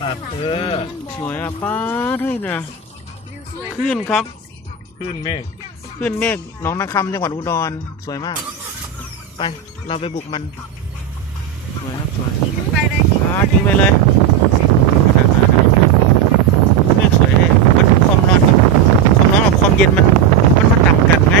สัตว์เออสวยอะป้าดเฮ้ยนะขึ้ยนครับ ขึ้นเมฆขึ้นเมฆหนองนาคำจังหวัดอุดรสวยมาก ไปเราไปบุกมัน สวยครับสวยทิ้งไปเลยอ่าไปทิ้งไปเลยเมฆสวยยมันความร้อนความร้อนกับความเย็นมันมันต่ำกันไง